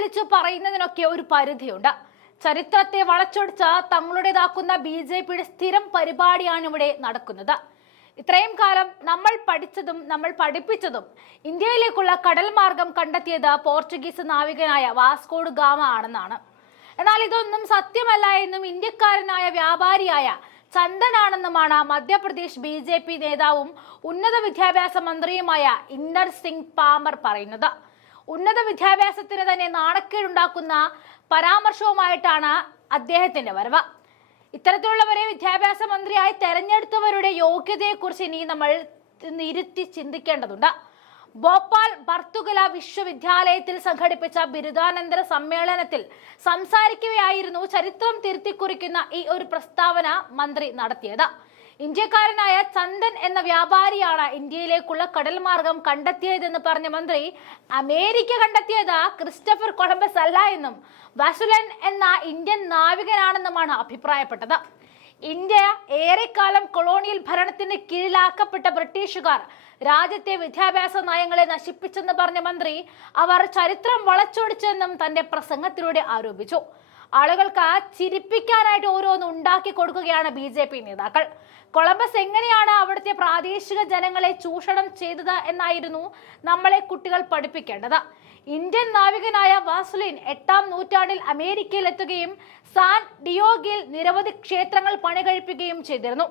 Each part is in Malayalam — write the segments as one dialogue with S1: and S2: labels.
S1: വിളിച്ചു പറയുന്നതിനൊക്കെ ഒരു പരിധിയുണ്ട്. ചരിത്രത്തെ വളച്ചൊടിച്ച തങ്ങളുടേതാക്കുന്ന ബി ജെ പിയുടെ സ്ഥിരം പരിപാടിയാണ് ഇവിടെ നടക്കുന്നത്. ഇത്രയും കാലം നമ്മൾ പഠിച്ചതും നമ്മൾ പഠിപ്പിച്ചതും ഇന്ത്യയിലേക്കുള്ള കടൽ മാർഗം കണ്ടെത്തിയത് പോർച്ചുഗീസ് നാവികനായ വാസ്കോഡ് ഗാമ ആണെന്നാണ്. എന്നാൽ ഇതൊന്നും സത്യമല്ല എന്നും ഇന്ത്യക്കാരനായ വ്യാപാരിയായ ചന്ദനാണെന്നുമാണ് മധ്യപ്രദേശ് ബി ജെ പി നേതാവും ഉന്നത വിദ്യാഭ്യാസ മന്ത്രിയുമായ ഇന്ദർ സിംഗ് പാമർ പറയുന്നത്. ഉന്നത വിദ്യാഭ്യാസത്തിന് തന്നെ നാണക്കേടുണ്ടാക്കുന്ന പരാമർശവുമായിട്ടാണ് അദ്ദേഹത്തിന്റെ വരവ്. ഇത്തരത്തിലുള്ളവരെ വിദ്യാഭ്യാസ മന്ത്രിയായി തെരഞ്ഞെടുത്തവരുടെ യോഗ്യതയെക്കുറിച്ച് ഇനി നമ്മൾ ഇരുത്തി ചിന്തിക്കേണ്ടതുണ്ട്. ഭോപ്പാൽ ഭർത്തുകല വിശ്വവിദ്യാലയത്തിൽ സംഘടിപ്പിച്ച ബിരുദാനന്തര സമ്മേളനത്തിൽ സംസാരിക്കുകയായിരുന്നു ചരിത്രം തിരുത്തിക്കുറിക്കുന്ന ഈ ഒരു പ്രസ്താവന മന്ത്രി നടത്തിയത്. ഇന്ത്യക്കാരനായ ചന്ദൻ എന്ന വ്യാപാരിയാണ് ഇന്ത്യയിലേക്കുള്ള കടൽ മാർഗം കണ്ടെത്തിയതെന്ന് പറഞ്ഞ മന്ത്രി അമേരിക്ക കണ്ടെത്തിയത് ക്രിസ്റ്റഫർ കൊളംബസ് അല്ല എന്നും വസുലൻ എന്ന ഇന്ത്യൻ നാവികനാണെന്നുമാണ് അഭിപ്രായപ്പെട്ടത്. ഇന്ത്യ ഏറെക്കാലം കൊളോണിയൽ ഭരണത്തിന് കീഴിലാക്കപ്പെട്ട ബ്രിട്ടീഷുകാർ രാജ്യത്തെ വിദ്യാഭ്യാസ നയങ്ങളെ നശിപ്പിച്ചെന്ന് പറഞ്ഞ മന്ത്രി അവർ ചരിത്രം വളച്ചൊടിച്ചെന്നും തന്റെ പ്രസംഗത്തിലൂടെ ആരോപിച്ചു. ആളുകൾക്ക് ആ ചിരിപ്പിക്കാനായിട്ട് ഓരോന്ന് ഉണ്ടാക്കി കൊടുക്കുകയാണ് ബി ജെ പി നേതാക്കൾ. കൊളംബസ് എങ്ങനെയാണ് അവിടുത്തെ പ്രാദേശിക ജനങ്ങളെ ചൂഷണം ചെയ്തത് എന്നായിരുന്നു നമ്മളെ കുട്ടികൾ പഠിപ്പിക്കേണ്ടത്. ഇന്ത്യൻ നാവികനായ വാസുലിൻ എട്ടാം നൂറ്റാണ്ടിൽ അമേരിക്കയിൽ എത്തുകയും സാൻ ഡിയോഗിൽ നിരവധി ക്ഷേത്രങ്ങൾ പണികഴിപ്പിക്കുകയും ചെയ്തിരുന്നു.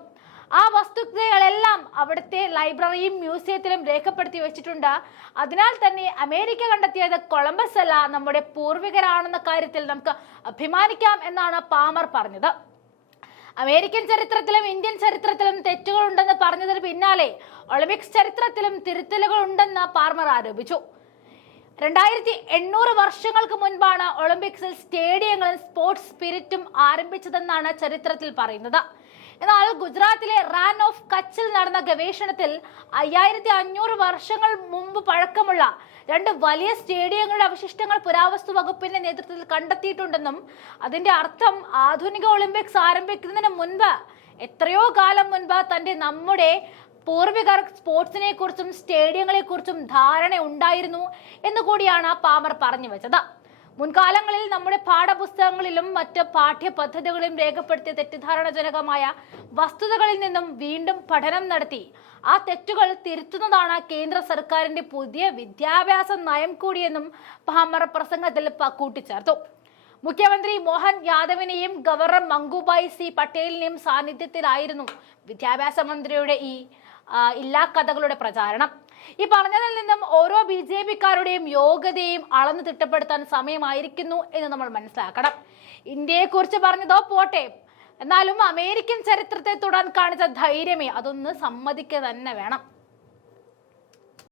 S1: ആ വസ്തുക്കളെല്ലാം അവിടുത്തെ ലൈബ്രറിയും മ്യൂസിയത്തിലും രേഖപ്പെടുത്തി വെച്ചിട്ടുണ്ട്. അതിനാൽ തന്നെ അമേരിക്ക കണ്ടെത്തിയത് കൊളംബസ് അല്ല നമ്മുടെ പൂർവികരാണെന്ന കാര്യത്തിൽ നമുക്ക് അഭിമാനിക്കാം എന്നാണ് പാമർ പറഞ്ഞത്. അമേരിക്കൻ ചരിത്രത്തിലും ഇന്ത്യൻ ചരിത്രത്തിലും തെറ്റുകൾ ഉണ്ടെന്ന് പറഞ്ഞതിന് പിന്നാലെ ഒളിമ്പിക്സ് ചരിത്രത്തിലും തിരുത്തലുകൾ ഉണ്ടെന്ന് പാർമർ ആരോപിച്ചു. രണ്ടായിരത്തി എണ്ണൂറ് വർഷങ്ങൾക്ക് മുൻപാണ് ഒളിമ്പിക്സിൽ സ്റ്റേഡിയങ്ങളും സ്പോർട്സ് സ്പിരിറ്റും ആരംഭിച്ചതെന്നാണ് ചരിത്രത്തിൽ പറയുന്നത്. എന്നാൽ ഗുജറാത്തിലെ റാൻ ഓഫ് കച്ചിൽ നടന്ന ഗവേഷണത്തിൽ അയ്യായിരത്തി അഞ്ഞൂറ് വർഷങ്ങൾ മുമ്പ് പഴക്കമുള്ള രണ്ട് വലിയ സ്റ്റേഡിയങ്ങളുടെ അവശിഷ്ടങ്ങൾ പുരാവസ്തു വകുപ്പിന്റെ നേതൃത്വത്തിൽ കണ്ടെത്തിയിട്ടുണ്ടെന്നും അതിന്റെ അർത്ഥം ആധുനിക ഒളിമ്പിക്സ് ആരംഭിക്കുന്നതിന് മുൻപ് എത്രയോ കാലം മുൻപ് തന്റെ നമ്മുടെ പൂർവികർ സ്പോർട്സിനെ കുറിച്ചും സ്റ്റേഡിയങ്ങളെ കുറിച്ചും ധാരണ ഉണ്ടായിരുന്നു എന്നുകൂടിയാണ് പാമർ പറഞ്ഞു വെച്ചത്. മുൻകാലങ്ങളിൽ നമ്മുടെ പാഠപുസ്തകങ്ങളിലും മറ്റ് പാഠ്യപദ്ധതികളിലും രേഖപ്പെടുത്തിയ തെറ്റിദ്ധാരണജനകമായ വസ്തുതകളിൽ നിന്നും വീണ്ടും പഠനം നടത്തി. ആ തെറ്റുകൾ തിരുത്തുന്നതാണ് കേന്ദ്ര സർക്കാരിന്റെ പുതിയ വിദ്യാഭ്യാസ നയം കൂടിയെന്നും പാമർ പ്രസംഗത്തിൽ കൂട്ടിച്ചേർത്തു. മുഖ്യമന്ത്രി മോഹൻ യാദവിനെയും ഗവർണർ മംഗുബായ് സി പട്ടേലിനെയും സാന്നിധ്യത്തിലായിരുന്നു വിദ്യാഭ്യാസ മന്ത്രിയുടെ ഈ ഇല്ലാ കഥകളുടെ പ്രചാരണം. ഈ പറഞ്ഞതിൽ നിന്നും ഓരോ ബി ജെ പിക്കാരുടെയും യോഗ്യതയും അളന്ന് തിട്ടപ്പെടുത്താൻ സമയമായിരിക്കുന്നു എന്ന് നമ്മൾ മനസ്സിലാക്കണം. ഇന്ത്യയെക്കുറിച്ച് പറഞ്ഞതോ പോട്ടെ. എന്നാലും അമേരിക്കൻ ചരിത്രത്തെ തുടർന്ന് കാണിച്ച ധൈര്യമേ അതൊന്ന് സമ്മതിക്കുക തന്നെ വേണം.